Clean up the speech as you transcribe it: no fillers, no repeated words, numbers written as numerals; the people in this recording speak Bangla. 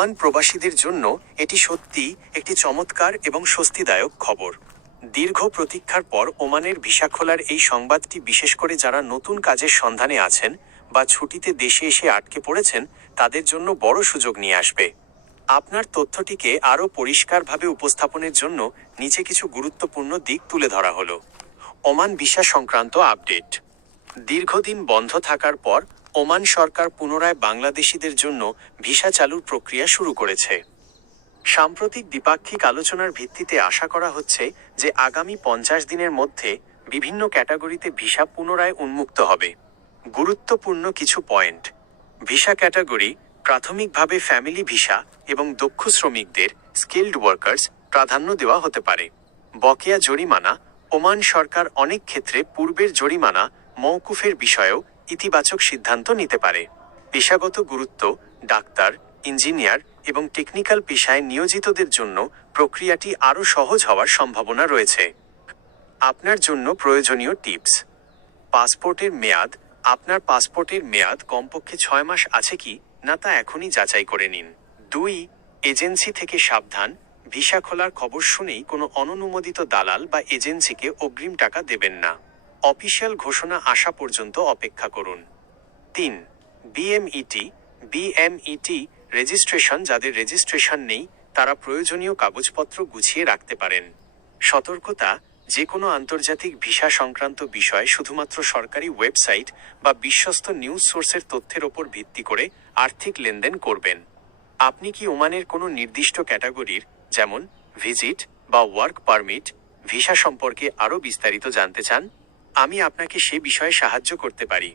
ওমান প্রবাসীদের জন্য এটি সত্যিই একটি চমৎকার এবং স্বস্তিদায়ক খবর। দীর্ঘ প্রতীক্ষার পর ওমানের ভিসা খোলার এই সংবাদটি বিশেষ করে যারা নতুন কাজের সন্ধানে আছেন বা ছুটিতে দেশে এসে আটকে পড়েছেন তাদের জন্য বড় সুযোগ নিয়ে আসবে। আপনার তথ্যটিকে আরও পরিষ্কারভাবে উপস্থাপনের জন্য নিচে কিছু গুরুত্বপূর্ণ দিক তুলে ধরা হলো। ওমান ভিসা সংক্রান্ত আপডেট। দীর্ঘদিন বন্ধ থাকার পর ওমান সরকার পুনরায় বাংলাদেশিদের জন্য ভিসা চালুর প্রক্রিয়া শুরু করেছে। সাম্প্রতিক দ্বিপাক্ষিক আলোচনার ভিত্তিতে আশা করা হচ্ছে যে আগামী 50 দিনের মধ্যে বিভিন্ন ক্যাটাগরিতে ভিসা পুনরায় উন্মুক্ত হবে। গুরুত্বপূর্ণ কিছু পয়েন্ট। ভিসা ক্যাটাগরি: প্রাথমিকভাবে ফ্যামিলি ভিসা এবং দক্ষ শ্রমিকদের স্কিল্ড ওয়ার্কার্স প্রাধান্য দেওয়া হতে পারে। বকেয়া জরিমানা: ওমান সরকার অনেক ক্ষেত্রে পূর্বের জরিমানা মওকুফের বিষয়েও ইতিবাচক সিদ্ধান্ত নিতে পারে। পেশাগত গুরুত্ব: ডাক্তার, ইঞ্জিনিয়ার এবং টেকনিক্যাল পেশায় নিয়োজিতদের জন্য প্রক্রিয়াটি আরও সহজ হওয়ার সম্ভাবনা রয়েছে। আপনার জন্য প্রয়োজনীয় টিপস। পাসপোর্টের মেয়াদ: আপনার পাসপোর্টের মেয়াদ কমপক্ষে 6 মাস আছে কি না তা এখনই যাচাই করে নিন। 2. এজেন্সি থেকে সাবধান: ভিসা খোলার খবর শুনেই কোনো অননুমোদিত দালাল বা এজেন্সিকে অগ্রিম টাকা দেবেন না। অফিসিয়াল ঘোষণা আসা পর্যন্ত অপেক্ষা করুন। 3. বিএমইটি রেজিস্ট্রেশন: যাদের রেজিস্ট্রেশন নেই তারা প্রয়োজনীয় কাগজপত্র গুছিয়ে রাখতে পারেন। সতর্কতা: যে কোনো আন্তর্জাতিক ভিসা সংক্রান্ত বিষয় শুধুমাত্র সরকারি ওয়েবসাইট বা বিশ্বস্ত নিউজ সোর্সের তথ্যের ওপর ভিত্তি করে আর্থিক লেনদেন করবেন। আপনি কি ওমানের কোনো নির্দিষ্ট ক্যাটাগরির যেমন ভিজিট বা ওয়ার্ক পারমিট ভিসা সম্পর্কে আরও বিস্তারিত জানতে চান? আমি আপনাকে সে বিষয়ে সাহায্য করতে পারি।